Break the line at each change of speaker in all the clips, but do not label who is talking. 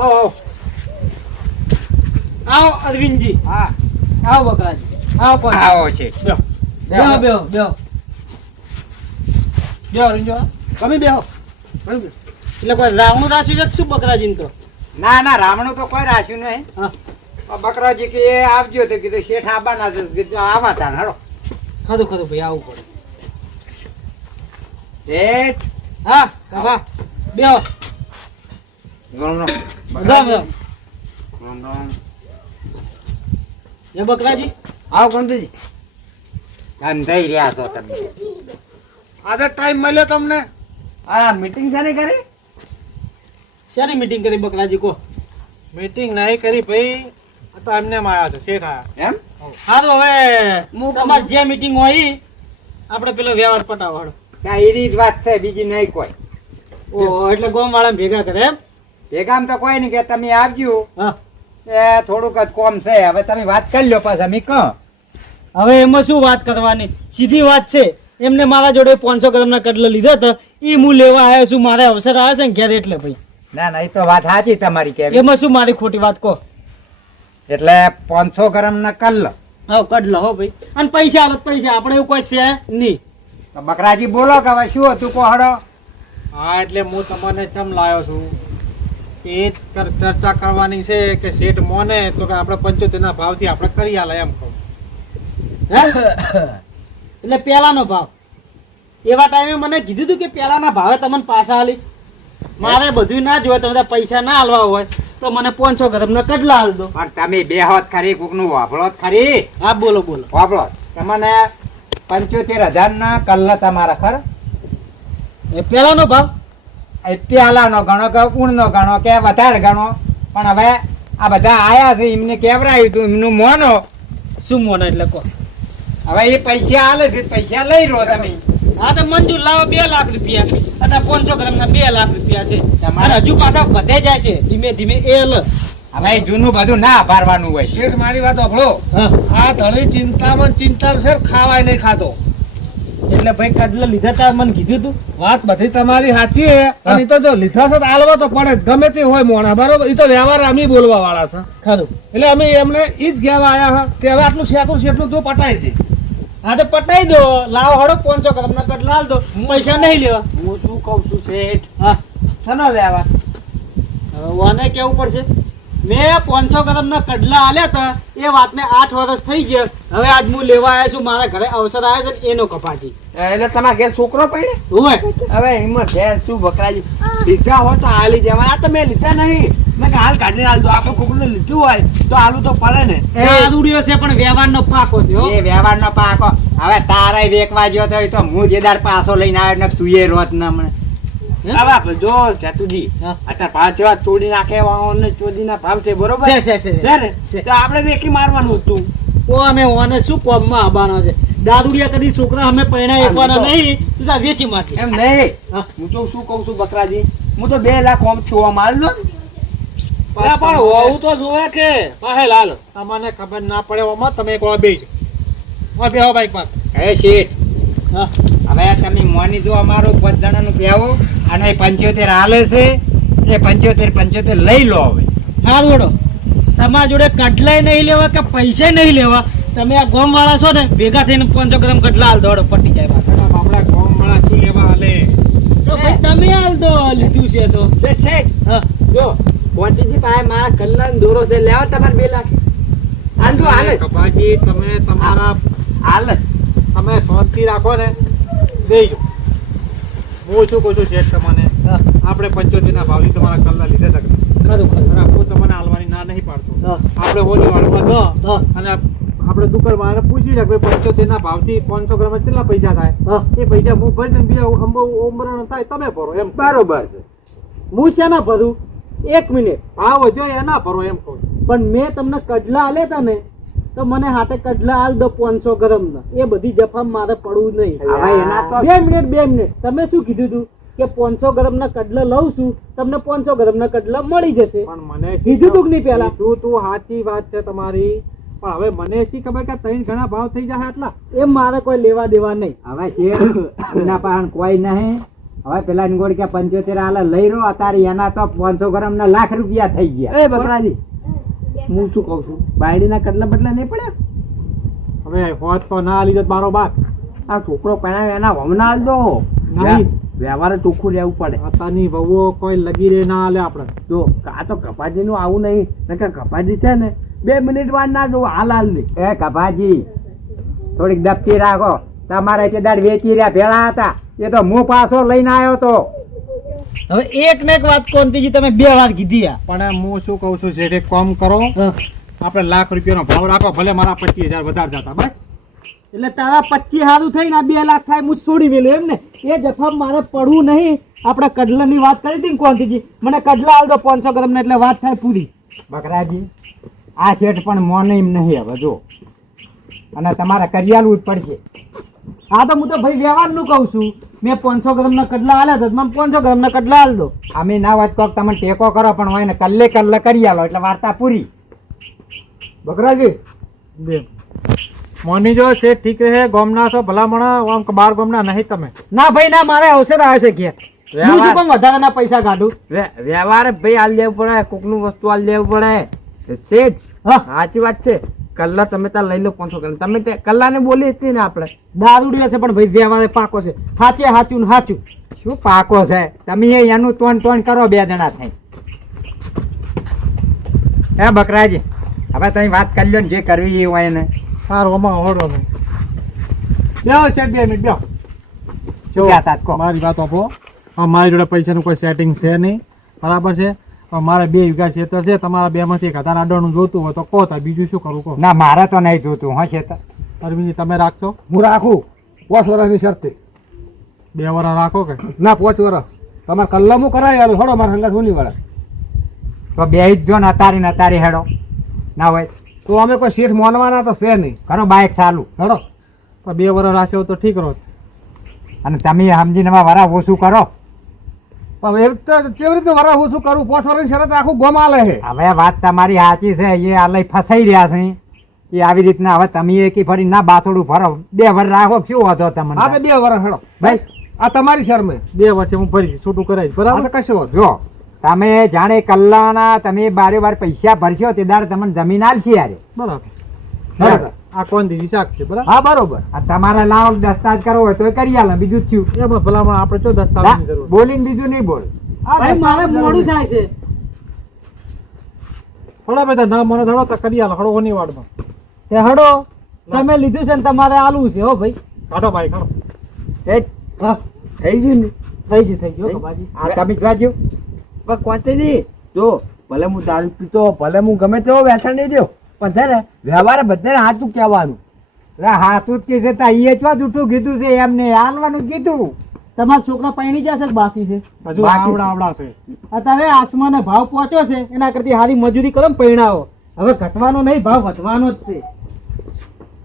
આવો.
આવો અરવિંદજી.
હા.
આવો બકરાજી આવો પણ.
આવો છે.
બેહો. બેહો બેહો. બેહો અરવિંદજો
તમે બેહો.
એટલે કોઈ રાવણું રાખ્યું છે શું બકરાજીને તો?
ના ના રામણું તો કોઈ રાખ્યું નહીં.
હા.
બકરાજી કે એ આવજો તો કીધું શેઠ આબા ના કીધું આવા તા હડો
ખરું ખરું ભાઈ આવું પડે.
શેઠ.
હા હા. બેહો.
રામ. રામ
રામ રામ
રામ.
બકરાજી
આવો કંતુજી ધંધાઈ રહ્યા છો તમે.
આજે ટાઈમ મળ્યો તમને?
આ મીટિંગ છે ને કરી?
શેની મીટિંગ કરી બકરાજી કો
મીટિંગ નહીં કરી ભાઈ. તો એમને આવ્યા છે શેઠ આયા
એમ?
સારું હવે તમારે જે મીટિંગ હોય આપણે પેલો વ્યવહાર પટાવાડો
ત્યાં એની જ વાત છે બીજી નહીં કોઈ.
ઓ એટલે ગોમ વાળા ભેગા કરે એમ?
ભેગામ તો કોઈ નહીં કે તમે આવજો.
હા.
એ થોડુંક જ કોમ છે. હવે તમે વાત કરી લો પાછા મી કહો
હવે એમાં શું વાત કરવાની? સીધી વાત છે. એમને મારા જોડે પાંચસો ગ્રામના કડલો લીધા હતા. એ હું લેવા આવ્યો છું. મારે અવસર આવે છે ને ઘેર એટલે ભાઈ.
ના ના એ તો વાત સાચી તમારી કે.
એમાં શું મારી ખોટી વાત કહો?
એટલે પાંચસો ગ્રામ ના કર લો
હા કડલો હો ભાઈ. અને પૈસા હાલત પૈસા. આપણે એવું કોઈ છે નહીં.
તો બકરાજી બોલો કે હવે શું હતું કોહડો
હા એટલે હું તમને ચમ લાવ્યો છું? એ ચર્ચા કરવાની છે કે શેઠ મોને તો કે આપણે પંચોતેર ના ભાવથી આપણે કરી આલે એમ કહું.
એટલે પેલાનો ભાવ. એવા ટાઈમે મને કીધું હતું કે પેલાના ભાવે તમને પાછા હાલી મારે બધું ના જોવે તમે પૈસા ના હાલવા હોય તો મને પાંચસો ગ્રામના કડલા હાલ દો.
પણ તમે બે હોત ખરી કોકનું વાપરો ખરી?
હા બોલો બોલો.
વાપરો તમને પંચોતેર હજાર ના કલ્લા તમારા ખર?
એ પેલાનો ભાવ?
પ્યાલાનો ગણો કે ઊણનો ગણો કે વધારે ગણો પણ હવે આ બધા આયા છે એમને કેવરાયું હતું એમનું મોનો.
શું મોનો એટલે કહો
હવે એ પૈસા આલે છે પૈસા લઈ રહ્યો તમે.
હા તો મંજૂર લાવો બે લાખ રૂપિયા. અને પાંચસો ગ્રામના બે લાખ રૂપિયા છે.
તમારે-
હજુ પાછા વધે જાય છે ધીમે ધીમે એ લ.
હવે એ જૂનું બધું ના ભારવાનું હોય.
શેઠ મારી વાત
હા.
આ ધણી ચિંતામાં ચિંતા છે ખાવાય નહીં ખાતો.
એટલે ભાઈ કાઢલે લીધા તા મને કીધું તું.
વાત બધી તમારી સાચી છે અને તો જો લીધા છે આલવા તો પડે ગમે તે હોય મોણા બરોબર? એ તો વ્યવહાર અમે બોલવા વાળા છે.
ખરું.
એટલે અમે એમને ઈ જ કહેવા આયા હા કે હવે આટલું શેકું એટલું તું પટાઈ દે.
હા તો પટાઈ દો. લાવો હડો પાંચસો તમને કટ હાલ દો. પૈસા નહીં લેવા.
હું શું કહું છું શેઠ?
હા.
સનો લેવા
હવે કેવું પડશે? મેં પાંચસો ગ્રામના કડલા આલ્યા હતા. એ વાતને આઠ વર્ષ થઈ ગયા. હવે આજ હું લેવા આવ્યો છું. મારા ઘરે અવસર આવ્યો છે એનો કપાજી.
એટલે તમારા ઘેર છોકરો પડે
હોય
હવે. એમાં ઘેર શું બકરાજી? લીધા હોય તો હાલી આ તો મેં લીધા નહીં. મેં હાલ કાઢીને હાલ દો. આપણે કોકનું લીધું હોય તો હાલું તો પડે ને.
છે પણ વ્યવહારનો પાકો છે
એ વ્યવહારનો પાકો. હવે તારે વેકવા ગયો તો તો હું જેદાર પાસો પાછો લઈને આવ્યો ને તું એ રોત ના મને
હે?
જો ચતુજી અત્યારે પાંચ જેવા ચોરી નાખે વાહન ને ચોરીના ભાવ છે બરોબર?
છે છે છે
છે. ને?
છે.
તો આપણે વેકી મારવાનું હતું.
ઓ અમે ઓને શું કોમમાં આવવાનો છે? દારૂડિયા કદી છોકરા અમે પૈણા એકવાના નહીં તું તાર વેચી માખી.
એમ નહીં.
હું.
તો શું કહું છું બકરાજી? હું તો બે લાખ ઓમ થયો માલ
અલા, પણ હોવું તો જોવે કે પાહે લાલ. તમને ખબર ના પડે ઓમાં તમે એક વાર બેસજો બે બેહો બાઈક પર.
હે શેઠ
હા
હવે તમે મોની જો અમારું પાંચ જણાનું કહેવું. અને પંચોતેર હાલે છે. એ પંચોતેર પંચોતેર લઈ લો હવે.
હા હેડો તમારા જોડે કટલાય નહીં લેવા કે પૈસા નહીં લેવા? તમે આ ગોમવાળા છો ને ભેગા થઈને પાંચસો ગ્રામ કટલા હાલ દોડો પટી જાય
આપણા ગામવાળા શું લેવા હાલે?
તો ભાઈ તમે હાલ દો લીધું છે તો.
છે છે.
હા.
જો પોતીજી પાસે મારા કલ્યાણ દોરો છે. લેવા તમારે બે લાખ. આંધો હાલે
કપાજી તમે તમારા
હાલ જ.
તમે શાંતિ રાખો ને દેજો હું શું કહું છું શેઠ તમને? આપણે પંચોતેરના ભાવથી તમારા કલ્લા લીધા તક
ખરું ખરું.
હું તમને હાલવાની ના નહીં પાડતો. આપણે હોલી વાળવા છો અને આપણે દુકાનવાળાને પૂછી લે કે પંચોતેરના ભાવથી પાંચસો ગ્રામ કેટલા પૈસા થાય. એ પૈસા હું ભરી દઉં બીજા અંબો ઉમરણ થાય તમે ભરો એમ
બરોબર છે.
હું શેના ભરું? એક મિનિટ.
ભાવ વધ્યો એના ભરો એમ કહું.
પણ મેં તમને કડલા આલે ને તો મને હાથે કડલા આલ દો પાંચસો ગ્રામ ના એ બધી જફામ મારે પડવું નહીં. બે મિનિટ બે મિનિટ. તમે શું કીધું તું? કે પાંચસો ગ્રામ ના કડલા લઉં છું તમને પાંચસો ગ્રામ ના કડલા મળી જશે.
પણ મને
કીધું તું નહીં પેલા?
તું તું સાચી વાત છે તમારી. પણ હવે મને શી ખબર કે ત્રણ ઘણા ભાવ થઈ જાય આટલા?
એ મારે કોઈ લેવા દેવા નહીં.
હવે શેઠ એના પાસે કોઈ નહીં.
હવે પેલા ગોળ કે પંચોતેર આલા લઈ રહ્યો અત્યારે એના તો પાંચસો ગ્રામ ના લાખ રૂપિયા થઈ ગયા.
એ બકરાજી હું શું કહું છું? બાયડીના કટલા બદલા નહીં પડ્યા
હવે હોત તો ના લીધો મારો બાપ.
આ છોકરો પહેણાવે એના હમણાં હાલ દો
નહીં.
વ્યવહારે ચોખ્ખું રહેવું પડે.
પોતાની વહુઓ કોઈ લગી રે ના હાલે આપણે.
જો આ તો કપાજી નું આવું નહીં. નકર કપાજી છે ને બે મિનિટ વાર ના જોવું હાલ હાલની
એ કપાજી થોડીક દપતી રાખો. તમારે તે દાડ વેચી રહ્યા ભેળા હતા. એ તો હું પાછો લઈને આવ્યો તો.
હવે એક ને એક વાત કોંતીજી તમે બે વાર કીધી આ?
પણ હું શું કહું છું શેઠ એક કામ કરો. આપણે લાખ રૂપિયાનો ભાવ રાખો ભલે મારા પચીસ હજાર વધારે જતા બસ.
એટલે તારા પચીસ સારું થઈ ને બે લાખ થાય હું છોડી મેલું એમ ને? એ જથ્થા મારે પડવું નહીં. આપણે કડલાની વાત કરી હતી ને કોંતીજી મને કડલા દો પાંચસો ગ્રામ એટલે વાત થાય પૂરી.
બકરાજી આ શેઠ પણ મોને એમ નહીં હવે જો. અને તમારે કરિયાલવું જ પડશે.
હા તો હું તો ભાઈ વ્યવહારનું કહું છું. મેં પાંચસો ગ્રામના કડલા આલ્યા હતા મને પાંચસો ગ્રામના કડલા આલ દો.
અમે ના વાત કોક તમે ટેકો કરો પણ હોય ને કલ્લે કલ્લે કરી આલો એટલે વાર્તા પૂરી.
બકરાજી બે. મોની જો છે ઠીક રહે ગોમના છો ભલામણ આમ કે બાર ગોમના નહીં તમે?
ના ભાઈ ના મારે અવસર આવે છે ઘેર. હું શું
વ્યવહાર-
વધારાના પૈસા કાઢું.
વ્યવહાર ભાઈ હાલ લેવું પડે કોકનું વસ્તુ હાલ લેવું પડે. શેઠ
હા.
સાચી વાત છે. કલ્લા તમે તાર લઈ લો પાંચસો ગ્રામ તમે તે કલ્લાને બોલી હતી ને આપણે.
દારૂડિયો છે પણ ભાઈ વ્યવહાર પાકો છે. સાચે સાચું ને હાચું.
શું પાકો છે? તમે એ એનું તોન તોન કરો બે જણા થઈ હે બકરાજી હવે તમે વાત કરી લો ને જે કરવી એ હોય ને
સારું અમા હોડો બેહો શેઠ બે મિનિટ બેહો?
કહો.
મારી વાત આપો. મારી જોડે પૈસાનું કોઈ સેટિંગ છે નહીં. બરાબર છે? હવે મારે બે વીઘા ખેતર છે તમારા બે માંથી એક હજાર આડવાનું જોતું હોય તો કહો તો બીજું શું કરું કહો?
ના મારે તો નહીં જોતું હા ખેતર.
અરવિંદજી તમે રાખશો?
હું રાખું પાંચ વર્ષની શરતી.
બે વર્ષ રાખો કે?
ના પાંચ વર્ષ તમારે કલ્લામું કરાવી આવ્યો થોડો મારે હંગાત હોની વળે.
તો બે જ જો ને અતારી ને અતારી હેડો. ના હોય.
તો અમે કોઈ શેઠ માનવાના તો છે નહીં.
કરો બાઇક ચાલુ.
હેડો.
તો બે વર્ષ રાખશો તો ઠીક રહો.
અને તમે સમજીને વરા ઓછું કરો.
કેવી રીતે વરા હું શું કરું? પાંચ વર્ષની શરત આખું ગોમ આલે છે.
હવે વાત તમારી સાચી છે. એ આ લઈ ફસાઈ રહ્યા છે. એ આવી રીતના હવે તમે એકી ફરી ના બાથોડું ફરો બે વર રાખો શું હતો
હા તો બે વર્ષ હેડો.
ભાઈ
આ તમારી શરમે.
બે વર્ષે હું ભરી છૂટું કરાવીશ. બરાબર?
કશું
જો. તમે જાણે કલ્લાના તમે બારે બાર પૈસા ભરશો તે દાડે તમને જમીન આલશે યારે.
બરાબર.
બરાબર.
આ કોણ દીધી શાક છે બરાબર?
હા બરોબર.
આ તમારે લાવો દસ્તાવેજ કરવો હોય તો એ કરી આલે બીજું થયું.
એમાં ભલામાં આપણે શું
દસ્તાવેજ
જરૂર?
બોલીને બીજું નહીં બોલ.
ભાઈ મારે મોડું થાય છે.
થોડા બેટા ના મને ધડો તો કરી આલો હળો ઓની વાડમાં.
તે હડો તમે લીધું છે ને તમારે આલવું છે હો ભાઈ.
કાઢો ભાઈ કાઢો.
એ
થઈ ગયું ને?
થઈ ગયું થઈ ગયું હો બાજી.
આ તમે જોજો
પણ કોચેજી જો ભલે હું દારૂ પીતો ભલે હું ગમે તેવો બેસણ નહીં દો પણ છે ને વ્યવહાર બધાને હાથું કહેવાનું.
હાથું જ કે છે તા ઈએ ચો જૂઠું કીધું છે? એમને હાલવાનું કીધું.
તમારા છોકરા પૈણી જશે બાકી છે?
હજુ આવડા આવડા છે.
અત્યારે આસમાને ભાવ પહોંચ્યો છે એના કરતી હારી મજૂરી કરો પૈણાવો હવે ઘટવાનો નહીં ભાવ વધવાનો જ છે.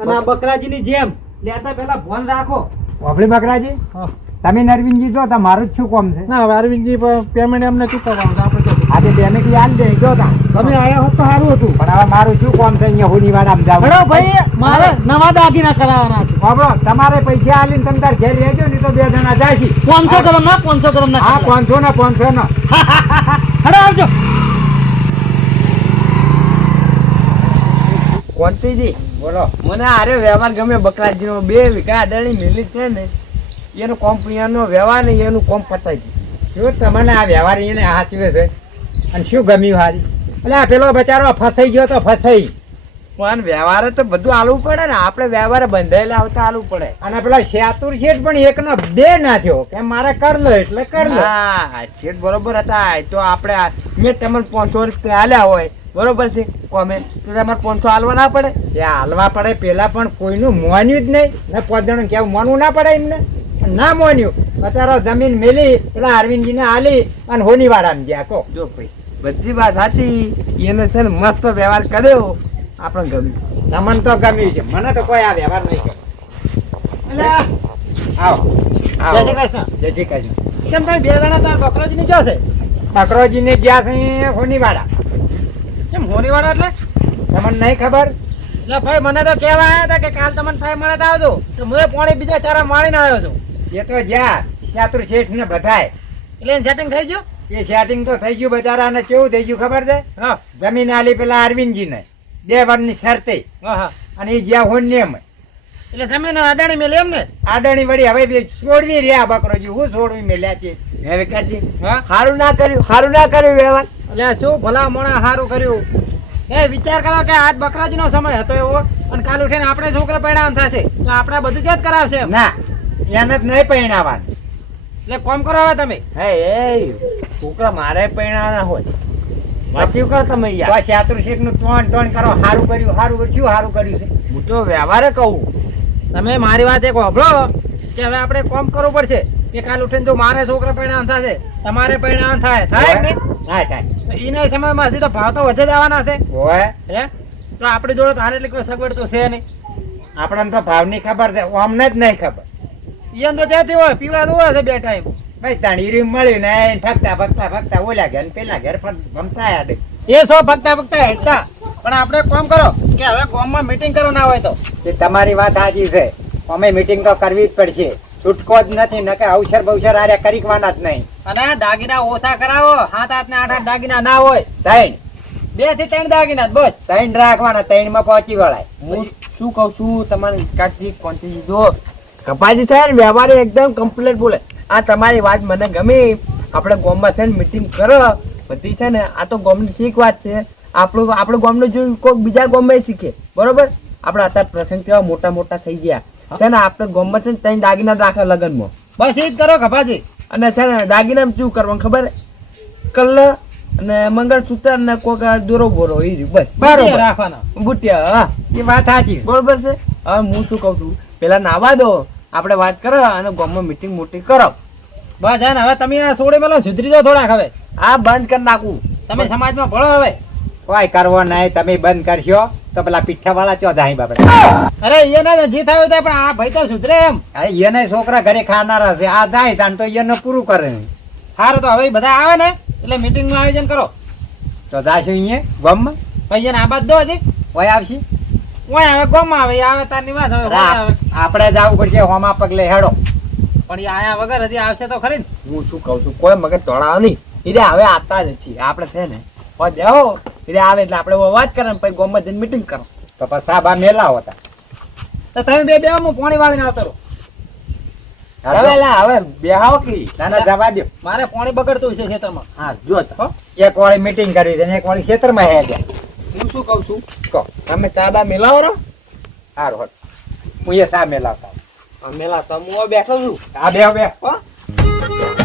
અને આ બકરાજીની જેમ લેતા પહેલા ભોન રાખો.
આપણે બકરાજી?
હા.
તમે અરવિંદજી જો તા મારું જ શું કોમ છે?
ના હવે અરવિંદજી પેમેન્ટ એમને શું કરવાનું આપણે
આજે પેમેન્ટ યાદ દે જો તા.
તમે આયા હોત તો સારું હતું.
પણ હવે મારું શું કોમ છે? અહીંયા હોની વાડામાં જાવ
બરો ભાઈ મારે નવા દાગીના કરાવવાના છે.
બાબરો તમારે પૈસા આલીને તમે તાર ઘેર રહેજો ને તો બે જણા જાશી.
પાંચસો ગ્રામ ના પાંચસો ગ્રામ ના
હા પાંચસો ને પાંચસો ના.
હડો આવજો.
કોંતીજી
બોલો.
મને આરે વ્યવહાર ગમે બકરાજીનો બે વીઘા અડાણી મિલી છે ને. એનો કંપનીનો વ્યવહાર ને એનું કોમ પતાવી ગયું
શું તમને આ વ્યવહાર એને હાચવે છે? અને શું ગમ્યું હારી? એટલે આ પેલો બચારો ફસાઈ ગયો તો ફસાઈ.
પણ વ્યવહારે તો બધું આલવું પડે ને. આપણે વ્યવહારે બંધાયેલા આવતા આલવું પડે.
અને પેલા શેતુર શેઠ પણ એકનો બે ના થયો. કે મારે કર લો એટલે કર લો.
હા શેઠ બરોબર હતા. તો આપણે મેં તમને પાંચસો રૂપિયા આલ્યા હોય. બરોબર છે? કોમે? તો તમારે પાંચસો હાલવા ના પડે?
એ હાલવા પડે પેલા પણ કોઈનું મોન્યું જ નહીં. ને પાંચ જણ કેવું મોનવું ના પડે એમને? ના મોન્યું. બચારો જમીન મેલી પેલા અરવિંદજીને આલી અને હોની વાળામાં ગયા કો
જો ભાઈ બધી વાત સાચી એને છે ને મસ્ત વ્યવહાર કર્યો. આપણે ગમ્યું.
તમને તો ગમ્યું છે. મને તો કોઈ આ વ્યવહાર નહીં કર્યો. એટલે આવો. જય શ્રી કૃષ્ણ. જય શ્રી કૃષ્ણ.
કેમ ભાઈ બે જણા તાર બકરાજીની જો છે?
બકરોજીને ગયા છે હોની વાળા
કેમ હોનીવાળા એટલે?
તમને નહીં ખબર?
એટલે ભાઈ મને તો કહેવા આવ્યા હતા કે કાલ તમને ફાઈ મળે આવજો. તો હું પાણી બીજા ચારા મારીને આવ્યો છું.
એ તો જ્યાં તું શેઠ ને બધાય.
એટલે સેટિંગ થઈ ગયું?
એ સેટિંગ તો થઈ ગયું બચારાને કેવું થઈ ગયું ખબર છે? જમીન આલી પેલા અરવિંદજી ને બે વર્ષની શરતે. અને એ જ્યાં હોય ને એમ.
એટલે જમીન અડાણી મેલે એમ ને
અડાણી વળી હવે છોડવી રહ્યા બકરોજી હું છોડવી મેલ્યા છે?
હવે
કરજી
સારું ના કર્યું સારું ના કર્યું વ્યવહાર.
એટલે શું ભલા મોણા સારું કર્યું? એ વિચાર કરો કે આજ બકરાજી નો સમય હતો એવો અને કાલ ઉઠીને આપણે છોકરા પરિણામ થશે. તો આપણે બધું જ કરાવશે.
ના. એને જ નહીં પહેણાવાનું
એટલે કોમ કરો હવે તમે.
હે એ છોકરા મારે પૈણા હોય. વાંચ્યું કરો તમે યાર?
બસ ચાતુરનું ત્રણ ત્રણ કરો. સારું કર્યું સારું કર્યું શું સારું કર્યું છે?
હું તો વ્યવહારે કહું.
તમે મારી વાત એક સાંભળો કે હવે આપણે કોમ કરવું પડશે. કે કાલ ઉઠીને જો મારે છોકરા પરિણામ થશે તમારે પરિણામ થાય. થાય
ને થાય
થાય એના સમયમાં હજી તો ભાવ તો વધે જવાના છે.
હોય.
હે? તો આપણી જોડે તારે એટલી કોઈ સગવડ તો છે નહીં.
આપણને તો ભાવની ખબર છે. અમને જ નહીં ખબર.
ઈયન તો ત્યાંથી હોય પીવાનું હોય છે બે ટાઈમ
ભાઈ તાણી રીમ મળી ને ફકતા ફકતા ફગતા ઓલા ઘેર પેલા ઘેર પણ ભમતા આડે
એ સો ફકતા ફકતા હેડતા. પણ આપણે કોમ કરો કે હવે કોમમાં મીટિંગ કરો ના હોય તો.
એ તમારી વાત સાચી છે. અમે મીટિંગ તો કરવી જ પડશે. છૂટકો જ નથી નકે અવસર બવસર આર્યા કરીકવાના જ નહીં.
અને દાગીના ઓછા કરાવો હાથ હાથ ને આઠ આઠ દાગીના ના હોય.
ત્રણ
બેથી ત્રણ દાગીના બસ.
ત્રણ રાખવાના ત્રણમાં પહોંચી વળાય.
હું શું કહું છું તમારે વિકાસજી ક્વોન્ટિટી જો કપાજી થાય ને વ્યવહાર એકદમ કમ્પ્લીટ બોલે. આ તમારી વાત મને ગમી. આપણે ગોમમાં છે ને મીટિંગ કરો. બધી છે ને આ તો ગોમની શીખ વાત છે. આપણું આપણું ગોમનું જોયું કોઈ બીજા ગોમમાં શીખે. બરોબર? આપણે અત્યારે પ્રસંગ કેવા મોટા મોટા થઈ ગયા. છે ને આપણે ગોમમાં છે ને ત્યાં દાગીના રાખે લગ્નમાં.
બસ એ જ કરો કપાજી
અને છે ને દાગીના શું કરવાનું ખબર? કલ્લ અને મંગળસૂત્ર ને કોક દોરો બોરો એ બસ.
બરોબર.
રાખવાના.
બુટિયા હા.
એ વાત સાચી.
બરોબર છે? હવે હું શું કહું છું? પેલા નાવા દો. આપણે વાત કરો અને ગામમાં મીટિંગ મોટી કરો.
બસ ને હવે તમે આ સોડે મેલો સુધરી જાઓ થોડાક હવે.
આ બંધ કરી નાખું.
તમે સમાજમાં ભળો હવે.
કોઈ કરવો નહીં તમે બંધ કરશો. તો પેલા પીઠા વાળા ચો જાય બાપડે
અરે એ ના જે થયું થાય પણ આ ભાઈ તો સુધરે એમ.
અરે એને છોકરા ઘરે ખાનારા છે. આ જાય તાન તો એને પૂરું કરે.
સારું તો હવે બધા આવે ને એટલે મીટિંગનું આયોજન કરો.
તો જાશું અહીંયા ગામમાં?
પછી એને આ બાદ દો હજી.
કોઈ આવશે.
ઓય હવે ગોમાં આવે આવે તારની વાત હવે.
આપણે જવું પડશે હોમા પગલે હેડો.
પણ એ આયા વગર હજી આવશે તો ખરી
હું શું કહું છું કોઈ મગજ તોડાવ નહીં. એટલે હવે આવતા જ છીએ. આપણે છે ને હવે દેવો એટલે આવે એટલે આપણે વાત કરે ને પછી ગામમાં જઈને મીટિંગ કરો.
તો પછી સાબા મેલા હોતા.
તો તમે બે બે હું પાણી વાળીને આવતો રહું.
હવે લા, હવે બેહાવો કે?
નાના જવા દો
મારે પાણી બગડતું છે ખેતરમાં.
હા જો
એક વાળી મીટિંગ કરવી છે ને એક વાળી ખેતરમાં હે જાય
હું શું કહું છું?
કહો.
તમે ચા બા મિલાવો રો
સારું હટ હું એ સા મેલાવતા
મેલા તો હું બેઠો છું.
આ બે બે